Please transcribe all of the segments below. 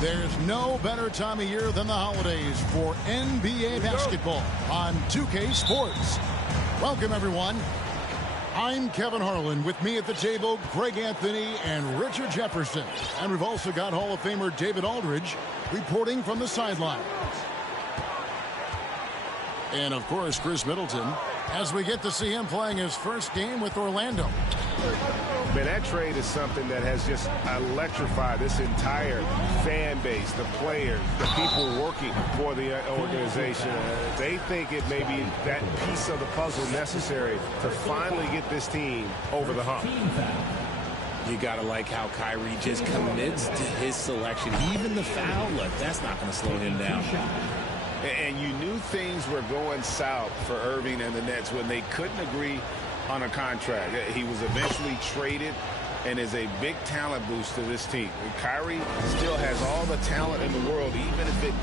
There's no better time of year than the holidays for NBA basketball on 2K Sports. Welcome, everyone. I'm Kevin Harlan. With me at the table, Greg Anthony and Richard Jefferson. And we've also got Hall of Famer David Aldridge reporting from the sidelines. And, of course, Chris Middleton, as we get to see him playing his first game with Orlando. Man, that trade is something that has just electrified this entire fan base, the players, the people working for the organization. They think it may be that piece of the puzzle necessary to finally get this team over the hump. You got to like how Kyrie just commits to his selection. Even the foul, look, that's not going to slow him down. And you knew things were going south for Irving and the Nets when they couldn't agree on a contract. He was eventually traded and is a big talent boost to this team. Kyrie still has all the talent in the world, even if it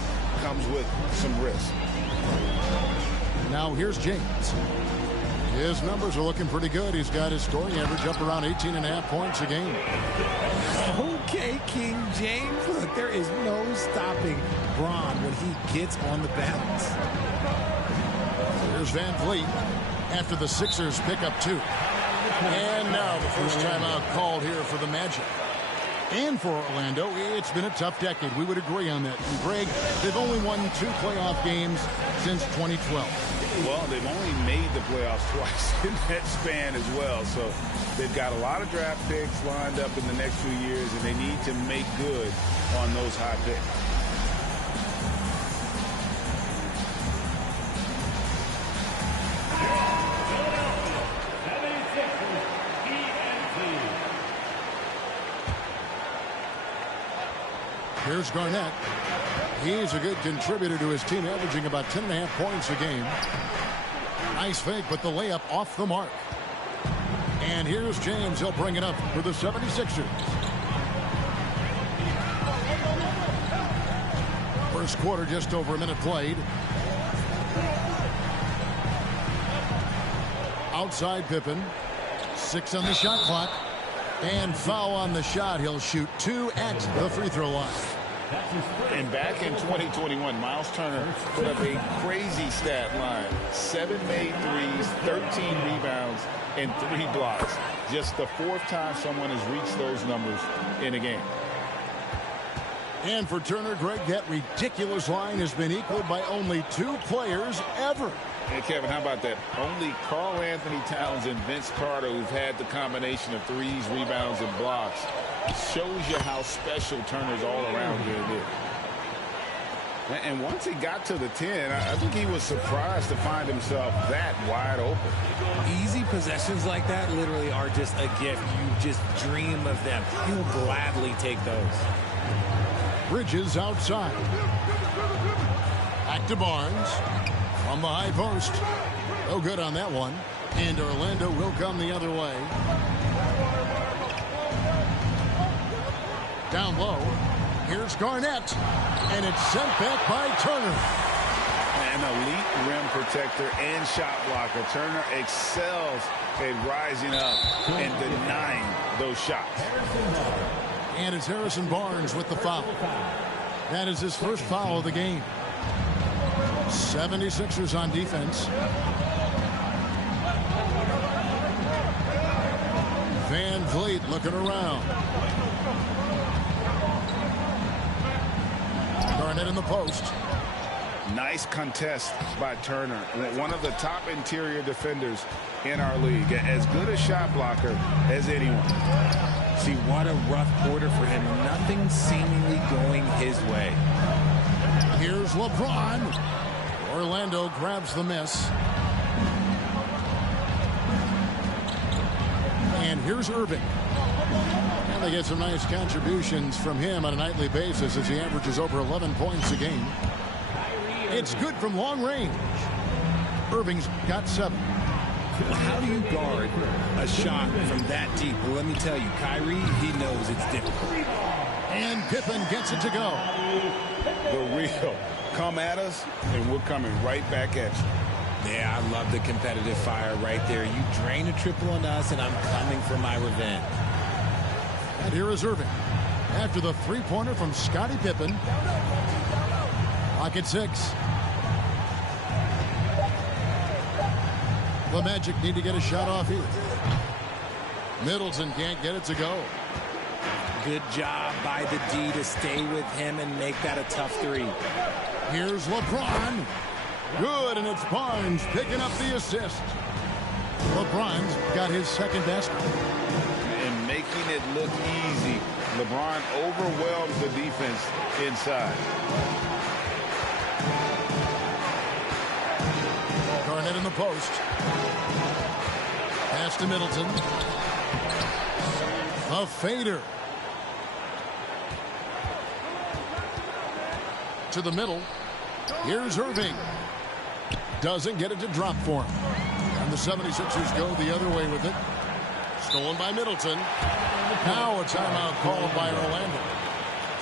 comes with some risk. Now here's James. His numbers are looking pretty good. He's got his scoring average up around 18.5 points a game. Okay, King James. Look, there is no stopping Bron when he gets on the bounce. Here's Van Vliet after the Sixers pick up 2. And now the first timeout called here for the Magic. And for Orlando, it's been a tough decade. We would agree on that. And Greg, they've only won 2 playoff games since 2012. Well, they've only made the playoffs twice in that span as well. So they've got a lot of draft picks lined up in the next few years, and they need to make good on those high picks. Here's Garnett. He's a good contributor to his team, averaging about 10.5 points a game. Nice fake, but the layup off the mark. And here's James. He'll bring it up for the 76ers. First quarter, just over a minute played. Outside Pippen. 6 on the shot clock. And foul on the shot. He'll shoot 2 at the free throw line. And back in 2021, Miles Turner put up a crazy stat line. 7 made threes, 13 rebounds, and 3 blocks. Just the 4th time someone has reached those numbers in a game. And for Turner, Greg, that ridiculous line has been equaled by only 2 players ever. Hey, Kevin, how about that? Only Karl Anthony Towns and Vince Carter, who've had the combination of threes, rebounds, and blocks. Shows you how special Turner's all-around good is. And once he got to the 10, I think he was surprised to find himself that wide open. Easy possessions like that literally are just a gift. You just dream of them. He'll gladly take those. Bridges outside. Back to Barnes. From the high post. No good on that one. And Orlando will come the other way. Down low. Here's Garnett. And it's sent back by Turner. An elite rim protector and shot blocker. Turner excels at rising up and denying those shots. And it's Harrison Barnes with the foul. That is his first foul of the game. 76ers on defense. Van Vliet looking around. Garnett in the post. Nice contest by Turner. One of the top interior defenders in our league. As good a shot blocker as anyone. See, what a rough quarter for him. Nothing seemingly going his way. Here's LeBron. Orlando grabs the miss. And here's Irving. And they get some nice contributions from him on a nightly basis as he averages over 11 points a game. It's good from long range. Irving's got 7. How do you guard a shot from that deep? Well, let me tell you, Kyrie, he knows it's difficult. And Pippen gets it to go. The real. Come at us, and we're coming right back at you. Yeah, I love the competitive fire right there. You drain a triple on us, and I'm coming for my revenge. And here is Irving. After the three-pointer from Scottie Pippen. Clock at 6. The Magic need to get a shot off here. Middleton can't get it to go. Good job by the D to stay with him and make that a tough 3. Here's LeBron. Good, and it's Barnes picking up the assist. LeBron's got his second basket. And making it look easy. LeBron overwhelms the defense inside. Garnett in the post. Pass to Middleton. A fader. To the middle. Here's Irving. Doesn't get it to drop for him. And the 76ers go the other way with it. Stolen by Middleton. Now a timeout called by Orlando.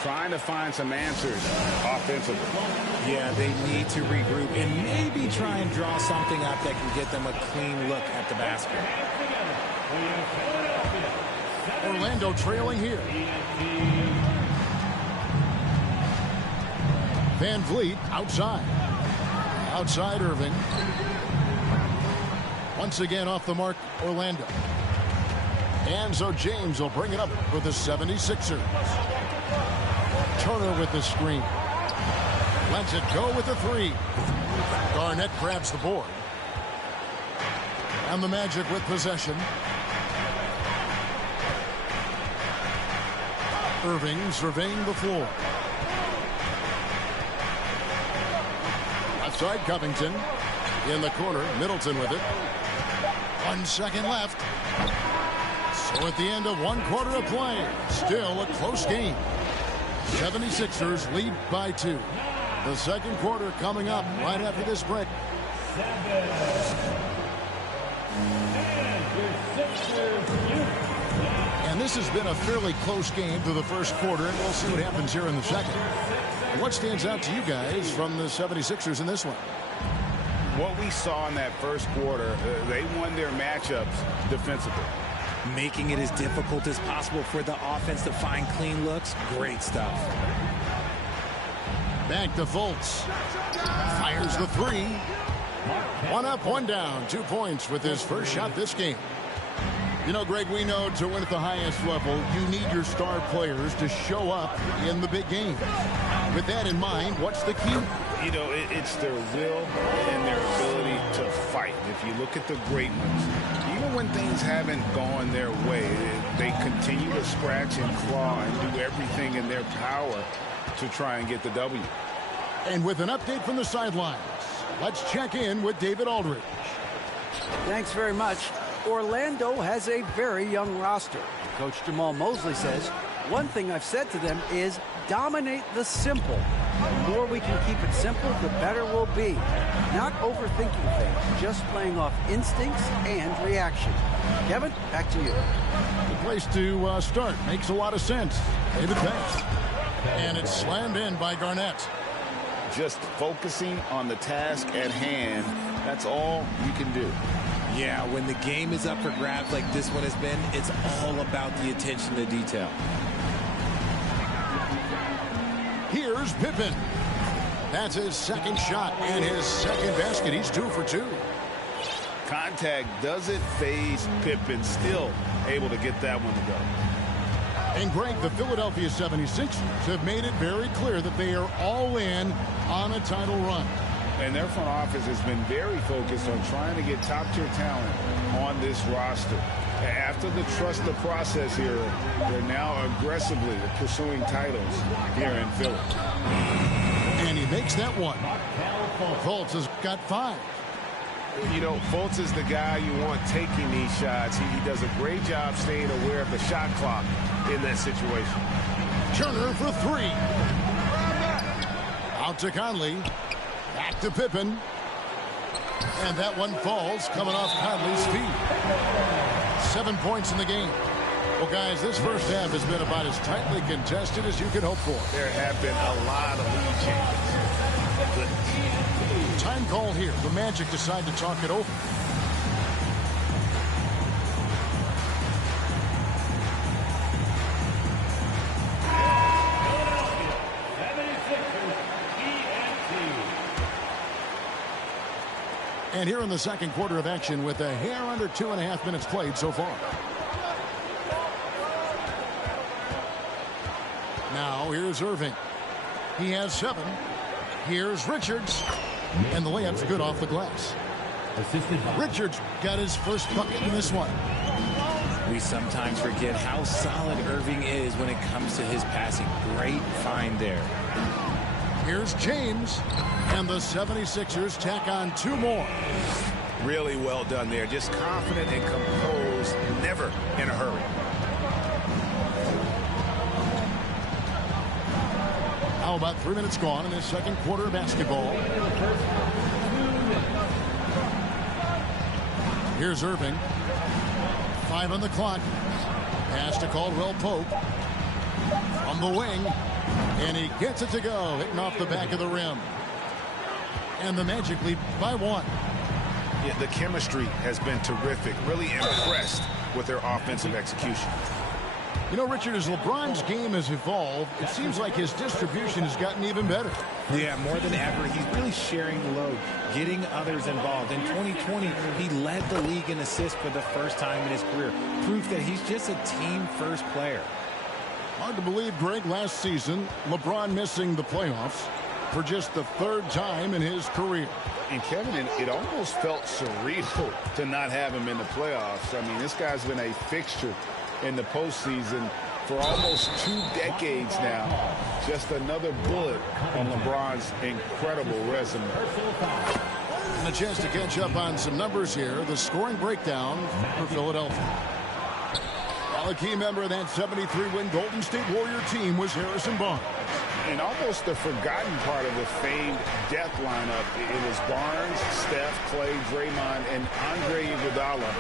Trying to find some answers offensively. Yeah, they need to regroup and maybe try and draw something up that can get them a clean look at the basket. Orlando trailing here. Van Vliet outside. Outside Irving. Once again off the mark, Orlando. And so James will bring it up for the 76ers. Turner with the screen. Lets it go with the 3. Garnett grabs the board. And the Magic with possession. Irving surveying the floor. Left side Covington. In the corner, Middleton with it. 1 second left. So at the end of 1 quarter of play, still a close game. 76ers lead by 2. The second quarter coming up right after this break. And this has been a fairly close game through the first quarter, and we'll see what happens here in the second. What stands out to you guys from the 76ers in this one? What we saw in that first quarter, they won their matchups defensively. Making it as difficult as possible for the offense to find clean looks. Great stuff. Back to Fultz. Fires the 3. 1 up, 1 down. 2 points with his first shot this game. You know, Greg, we know to win at the highest level, you need your star players to show up in the big game. With that in mind, what's the key? You know, it's their will and their ability to fight. If you look at the great ones, even when things haven't gone their way, they continue to scratch and claw and do everything in their power to try and get the W. And with an update from the sidelines, let's check in with David Aldridge. Thanks very much. Orlando has a very young roster. Coach Jamal Mosley says, one thing I've said to them is dominate the simple. The more we can keep it simple, the better we'll be. Not overthinking things, just playing off instincts and reaction. Kevin, back to you. The place to start. Makes a lot of sense. David thanks. And it's slammed in by Garnett. just focusing on the task at hand. That's all you can do. Yeah, when the game is up for grabs like this one has been, it's all about the attention to detail. Here's Pippen. That's his second shot and his second basket. He's 2 for 2. Contact doesn't phase Pippen. Still able to get that one to go. And Greg, the Philadelphia 76ers have made it very clear that they are all in on a title run. And their front office has been very focused on trying to get top-tier talent on this roster. After the trust the process here, they're now aggressively pursuing titles here in Philly. And he makes that one. Fultz has got 5. You know, Fultz is the guy you want taking these shots. He does a great job staying aware of the shot clock in that situation. Turner for 3. Out to Conley. Back to Pippen. And that one falls, coming off Conley's feet. 7 points in the game. Well, guys, this first half has been about as tightly contested as you could hope for. There have been a lot of lead changes. Time call here. The Magic decide to talk it over. And here in the second quarter of action with a hair under 2.5 minutes played so far. Now here's Irving. He has 7. Here's Richards. And the layup's good off the glass. Richards got his first bucket in this one. We sometimes forget how solid Irving is when it comes to his passing. Great find there. Here's James. And the 76ers tack on 2 more. Really well done there. Just confident and composed. Never in a hurry. How about 3 minutes gone in this second quarter of basketball? Here's Irving. 5 on the clock. Pass to Caldwell Pope. From the wing. And he gets it to go. Hitting off the back of the rim. And the Magic lead by 1. Yeah, the chemistry has been terrific. Really impressed with their offensive execution. You know, Richard, as LeBron's game has evolved, it seems like his distribution has gotten even better. Yeah, more than ever, he's really sharing the load, getting others involved. In 2020, he led the league in assists for the first time in his career. Proof that he's just a team-first player. Hard to believe, Greg, last season, LeBron missing the playoffs for just the 3rd time in his career. And Kevin, it almost felt surreal to not have him in the playoffs. I mean, this guy's been a fixture in the postseason for almost 2 decades now. Just another bullet on LeBron's incredible resume. And a chance to catch up on some numbers here. The scoring breakdown for Philadelphia. Well, a key member of that 73-win Golden State Warrior team was Harrison Barnes. And almost the forgotten part of the famed death lineup, it was Barnes, Steph, Clay, Draymond, and Andre Iguodala.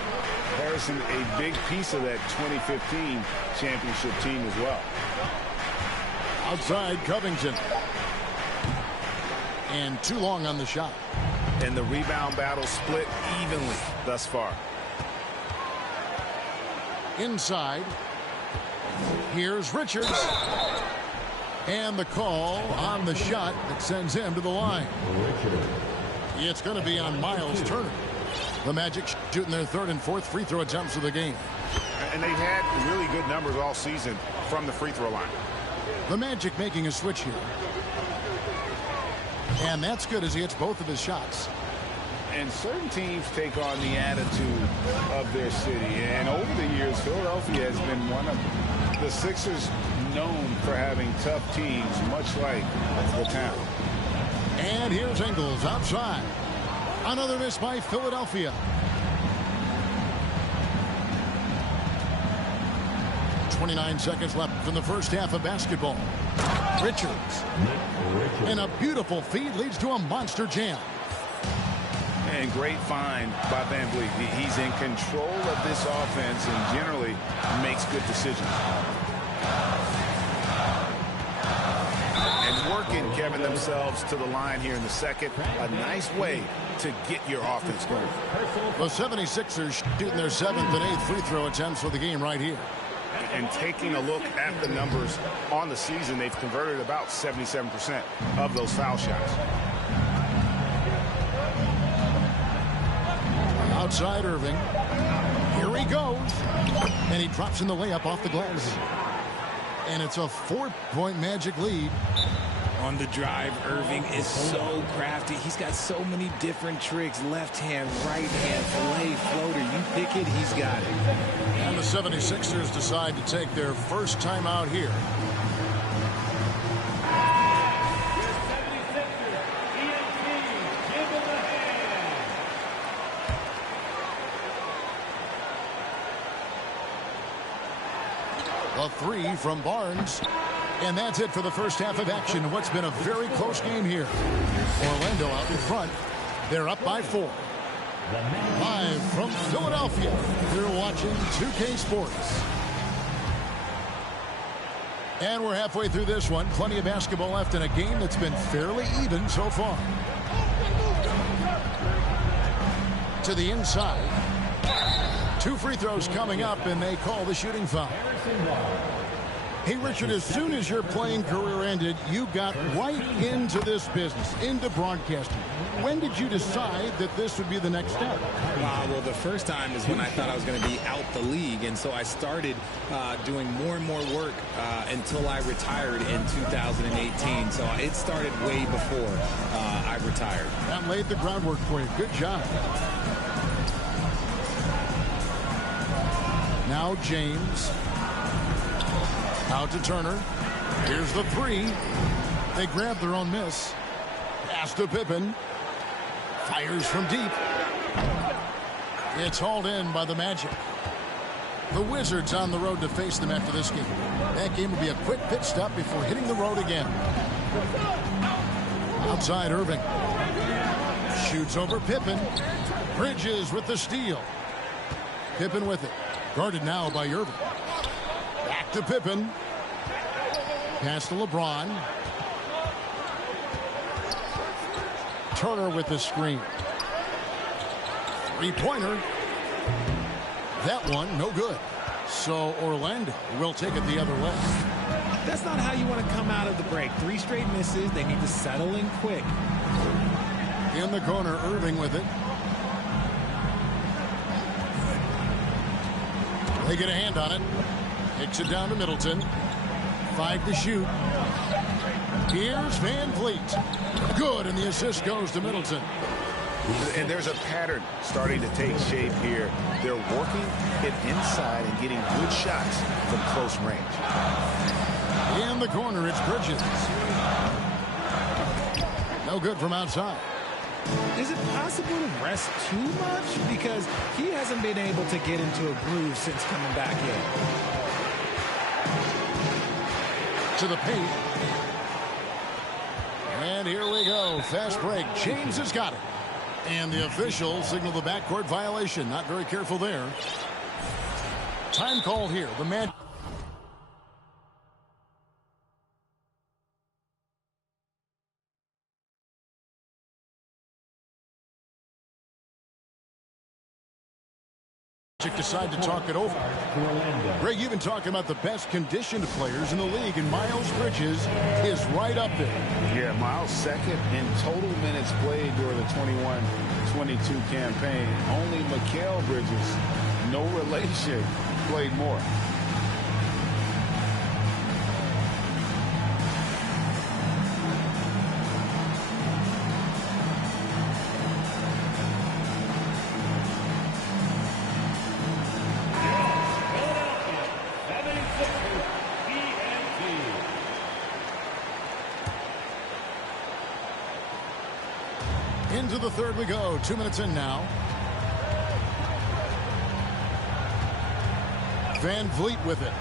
Harrison, a big piece of that 2015 championship team as well. Outside Covington. And too long on the shot. And the rebound battle split evenly thus far. Inside. Here's Richards. And the call on the shot that sends him to the line. It's going to be on Miles Turner. The Magic shooting their 3rd and 4th free throw attempts of the game. And they've had really good numbers all season from the free throw line. The Magic making a switch here. And that's good as he hits both of his shots. And certain teams take on the attitude of their city. And over the years, Philadelphia has been one of them. The Sixers known for having tough teams, much like the town. And here's Ingles outside. Another miss by Philadelphia. 29 seconds left in the first half of basketball. Richards. And a beautiful feed leads to a monster jam. And great find by Van Vliet. He's in control of this offense and generally makes good decisions. And working, Kevin, themselves to the line here in the second. A nice way to get your offense going. The 76ers shooting their 7th and 8th free throw attempts for the game right here. And taking a look at the numbers on the season, they've converted about 77% of those foul shots. Outside Irving. Here he goes. And he drops in the layup off the glass. And it's a 4-point Magic lead. On the drive, Irving is so crafty. He's got so many different tricks. Left hand, right hand, fillet, floater. You pick it, he's got it. And the 76ers decide to take their first time out here. A 3 from Barnes. And that's it for the first half of action. What's been a very close game here. Orlando out in front. They're up by 4. Live from Philadelphia, you're watching 2K Sports. And we're halfway through this one. Plenty of basketball left in a game that's been fairly even so far. To the inside. 2 free throws coming up, and they call the shooting foul. Hey, Richard, as soon as your playing career ended, you got right into this business, into broadcasting. When did you decide that this would be the next step? Well, the first time is when I thought I was going to be out the league, and so I started doing more and more work until I retired in 2018. So it started way before I retired. That laid the groundwork for you. Good job. Now James. Out to Turner. Here's the 3. They grab their own miss. Pass to Pippen. Fires from deep. It's hauled in by the Magic. The Wizards on the road to face them after this game. That game will be a quick pit stop before hitting the road again. Outside Irving. Shoots over Pippen. Bridges with the steal. Pippen with it. Guarded now by Irving. Back to Pippen. Pass to LeBron. Turner with the screen. 3-pointer. That one, no good. So Orlando will take it the other way. That's not how you want to come out of the break. 3 straight misses. They need to settle in quick. In the corner, Irving with it. They get a hand on it. Kicks it down to Middleton. 5 to shoot. Here's Van Vliet. Good, and the assist goes to Middleton. And there's a pattern starting to take shape here. They're working it inside and getting good shots from close range. In the corner, it's Bridges. No good from outside. Is it possible to rest too much? Because he hasn't been able to get into a groove since coming back in. To the paint. And here we go. Fast break. James has got it. And the official signaled the backcourt violation. Not very careful there. Time called here. The man... decide to talk it over. Greg, you've been talking about the best conditioned players in the league, and Miles Bridges is right up there. Yeah, Miles second in total minutes played during the 21-22 campaign. Only Mikal Bridges, no relation, played more. Into the third we go. 2 minutes in now. Van Vliet with it.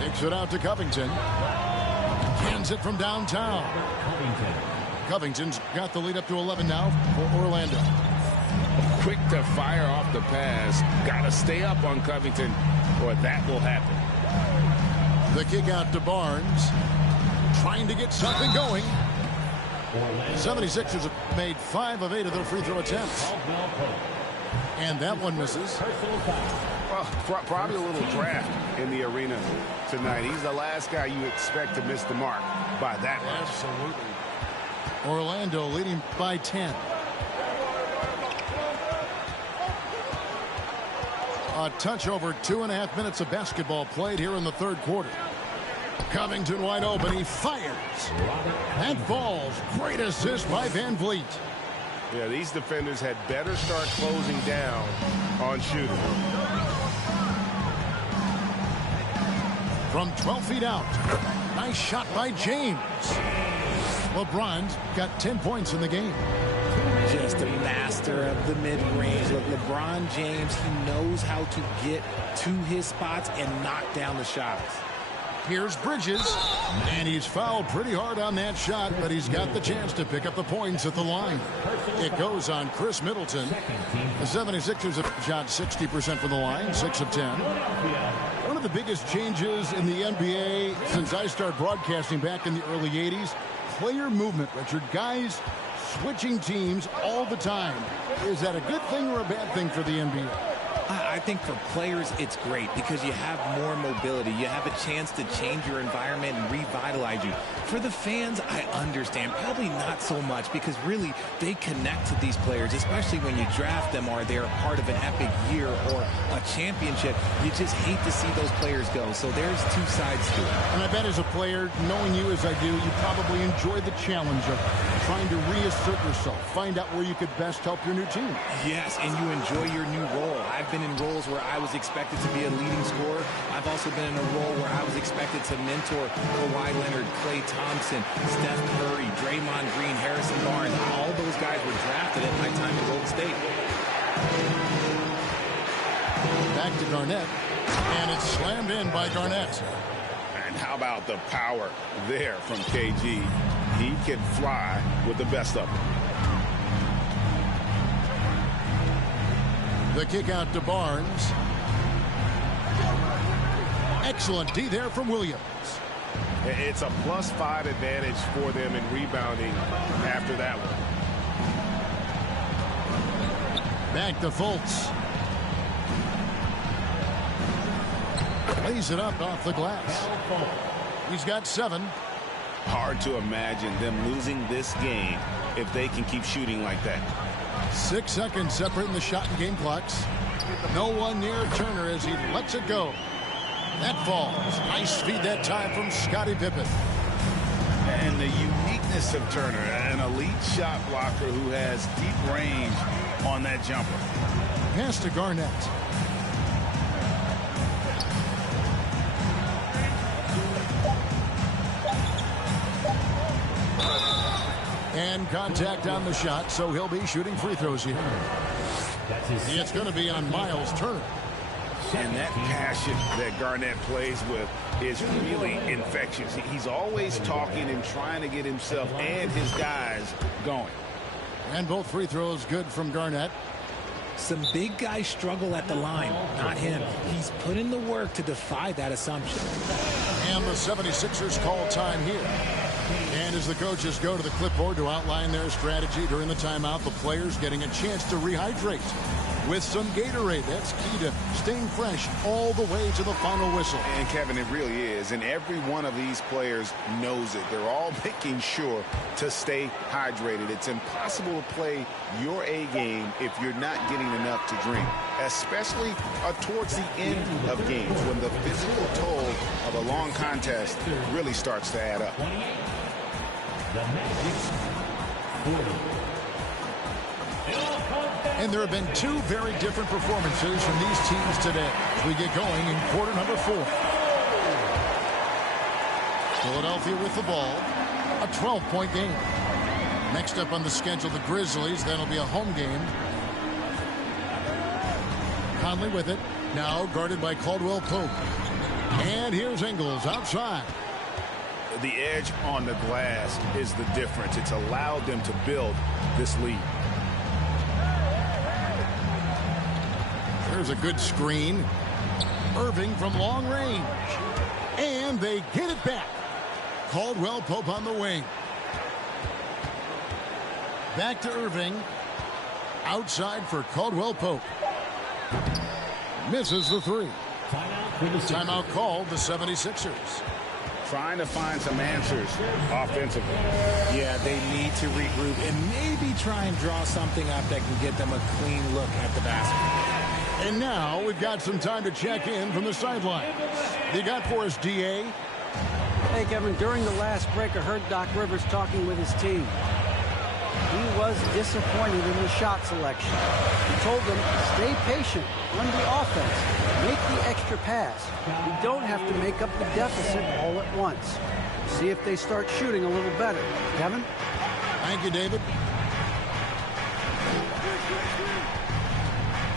Takes it out to Covington. Cans it from downtown. Covington's got the lead up to 11 now for Orlando. Quick to fire off the pass. Got to stay up on Covington or that will happen. The kick out to Barnes. trying to get something going. The 76ers have made 5 of 8 of their free throw attempts. And that one misses. Well, probably a little draft in the arena tonight. He's the last guy you expect to miss the mark by that much. Absolutely. Orlando leading by 10. A touch over 2.5 minutes of basketball played here in the third quarter. Covington wide open. He fires. That falls. Great assist by Van Vliet. Yeah, these defenders had better start closing down on shooting. From 12 feet out. Nice shot by James. LeBron's got 10 points in the game. Just a master of the mid-range. Look, LeBron James, he knows how to get to his spots and knock down the shots. Here's Bridges, and he's fouled pretty hard on that shot, but he's got the chance to pick up the points at the line. It goes on Chris Middleton. The 76ers have shot 60% from the line, 6 of 10. One of the biggest changes in the NBA since I started broadcasting back in the early 80s, player movement, Richard. Guys switching teams all the time. Is that a good thing or a bad thing for the NBA? I think for players, it's great because you have more mobility. You have a chance to change your environment and revitalize you. For the fans, I understand. Probably not so much because really they connect to these players, especially when you draft them or they're part of an epic year or a championship. You just hate to see those players go. So there's two sides to it. And I bet as a player, knowing you as I do, you probably enjoy the challenge of trying to reassert yourself, find out where you could best help your new team. Yes, and you enjoy your new role. I've been in roles where I was expected to be a leading scorer. I've also been in a role where I was expected to mentor Kawhi Leonard, Klay Thompson, Steph Curry, Draymond Green, Harrison Barnes. All those guys were drafted at my time in Golden State. Back to Garnett, and it's slammed in by Garnett. And how about the power there from KG? He can fly with the best of them. The kick out to Barnes. Excellent D there from Williams. It's a +5 advantage for them in rebounding after that one. Back to Fultz. Lays it up off the glass. He's got 7. Hard to imagine them losing this game if they can keep shooting like that. 6 seconds separating the shot and game clocks. No one near Turner as he lets it go. That falls. Nice feed that time from Scottie Pippen. And the uniqueness of Turner, an elite shot blocker who has deep range on that jumper. Pass to Garnett. And contact on the shot, so he'll be shooting free throws here. It's going to be on Miles Turner. And that passion that Garnett plays with is really infectious. He's always talking and trying to get himself and his guys going. And both free throws good from Garnett. Some big guys struggle at the line, not him. He's put in the work to defy that assumption. And the 76ers call time here. And as the coaches go to the clipboard to outline their strategy during the timeout, the players getting a chance to rehydrate with some Gatorade. That's key to staying fresh all the way to the final whistle. And Kevin, it really is. And every one of these players knows it. They're all making sure to stay hydrated. It's impossible to play your A game if you're not getting enough to drink, especially towards the end of games when the physical toll of a long contest really starts to add up. And there have been 2 very different performances from these teams today as we get going in quarter number 4. Philadelphia with the ball, a 12-point game. Next up on the schedule, the Grizzlies. That'll be a home game. Conley with it, now guarded by Caldwell Pope. And here's Ingles outside. The edge on the glass is the difference. It's allowed them to build this lead. There's a good screen. Irving from long range. And they get it back. Caldwell Pope on the wing. Back to Irving. Outside for Caldwell Pope. Misses the three. Timeout called the 76ers. Trying to find some answers offensively. Yeah, they need to regroup and maybe try and draw something up that can get them a clean look at the basket. And now we've got some time to check in from the sideline. You got for us, D.A.? Hey, Kevin, during the last break, I heard Doc Rivers talking with his team. He was disappointed in the shot selection. He told them, stay patient, run the offense, make the extra pass. We don't have to make up the deficit all at once. See if they start shooting a little better. Kevin? Thank you, David.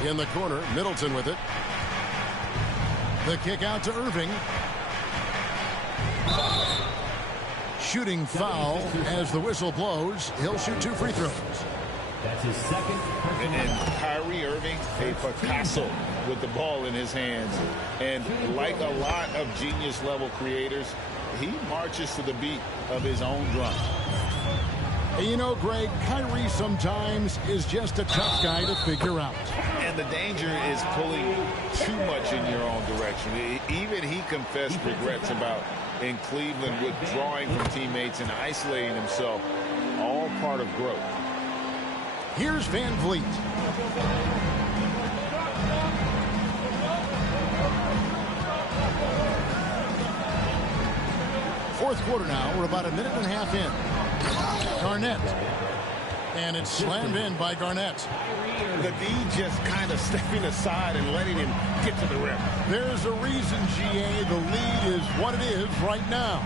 In the corner, Middleton with it. The kick out to Irving. Shooting foul as the whistle blows. He'll shoot 2 free throws. That's his second. And Kyrie Irving, a Picasso with the ball in his hands. And like a lot of genius-level creators, he marches to the beat of his own drum. And you know, Greg, Kyrie sometimes is just a tough guy to figure out. And the danger is pulling too much in your own direction. Even he confessed regrets about in Cleveland withdrawing from teammates and isolating himself. All part of growth. Here's Van Vliet. Fourth quarter now. We're about a minute and a half in. Garnett. And it's slammed in by Garnett. The D just kind of stepping aside and letting him get to the rim. There's a reason, GA, the lead is what it is right now.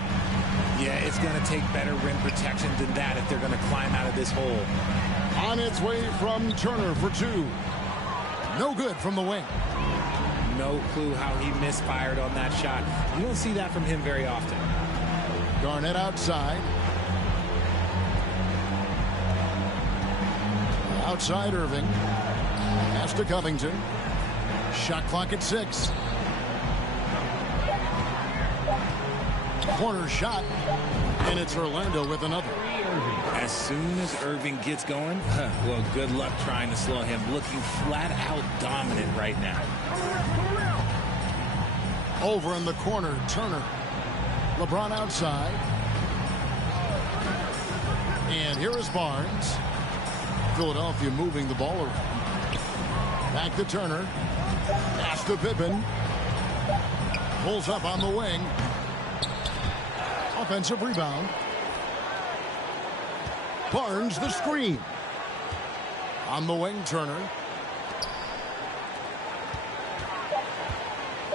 Yeah, it's going to take better rim protection than that if they're going to climb out of this hole. On its way from Turner for 2. No good from the wing. No clue how he misfired on that shot. You don't see that from him very often. Garnett outside. Outside Irving. Pass to Covington. Shot clock at 6. Corner shot. And it's Orlando with another. As soon as Irving gets going, well, good luck trying to slow him. Looking flat out dominant right now. Over in the corner, Turner. LeBron outside. And here is Barnes. Philadelphia moving the ball around. Back to Turner. Pass to Pippen. Pulls up on the wing. Offensive rebound. Barnes the screen. On the wing, Turner.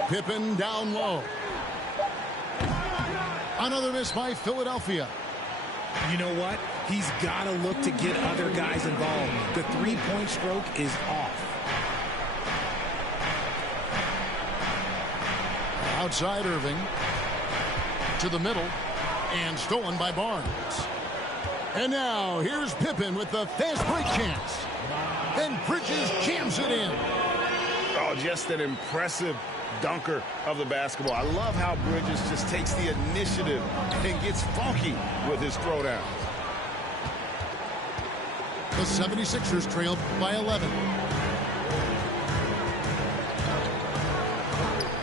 Pippen down low. Another miss by Philadelphia. You know what? He's got to look to get other guys involved. The three-point stroke is off. Outside Irving. To the middle. And stolen by Barnes. And now here's Pippen with the fast break chance. And Bridges jams it in. Oh, just an impressive dunker of the basketball. I love how Bridges just takes the initiative and gets funky with his throwdown. The 76ers trailed by 11.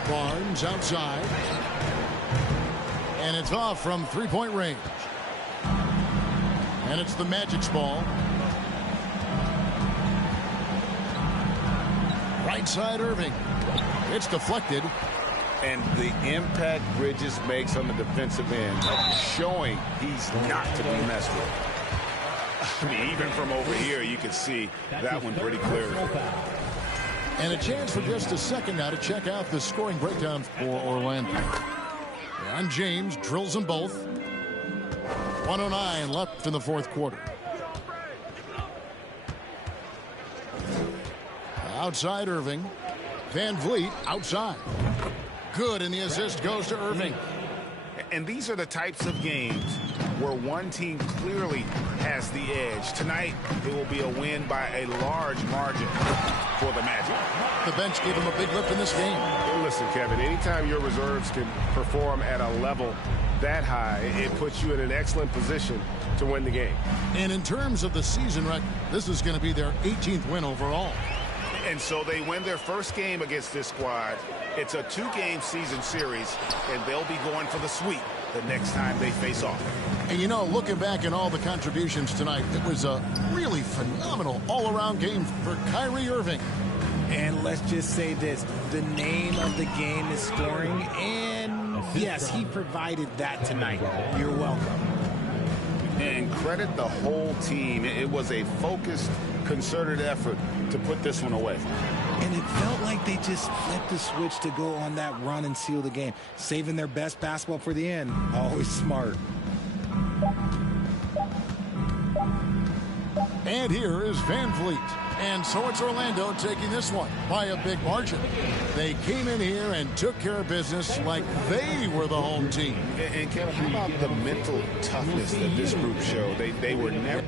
Barnes outside. And it's off from three-point range. And it's the Magic's ball. Right side Irving. It's deflected. And the impact Bridges makes on the defensive end, showing he's not to be messed with. I mean, even from over here, you can see that one pretty clearly. And a chance for just a second now to check out the scoring breakdown for Orlando. And James drills them both. 1:09 left in the fourth quarter. Outside Irving. Van Vliet outside. Good, and the assist goes to Irving. And these are the types of games where one team clearly has the edge. Tonight, it will be a win by a large margin for the Magic. The bench gave him a big lift in this game. Well, listen, Kevin, anytime your reserves can perform at a level that high, it puts you in an excellent position to win the game. And in terms of the season record, this is going to be their 18th win overall. And so they win their first game against this squad. It's a 2-game season series, and they'll be going for the sweep the next time they face off. And you know, looking back at all the contributions tonight, it was a really phenomenal all-around game for Kyrie Irving. And let's just say this, the name of the game is scoring, and yes, he provided that tonight. You're welcome. And credit the whole team. It was a focused, concerted effort to put this one away. And it felt like they just flipped the switch to go on that run and seal the game, saving their best basketball for the end. Always smart. And here is Van Vliet. And so it's Orlando taking this one by a big margin. They came in here and took care of business like they were the home team. And Kevin, how about the mental toughness that this group showed? They were never...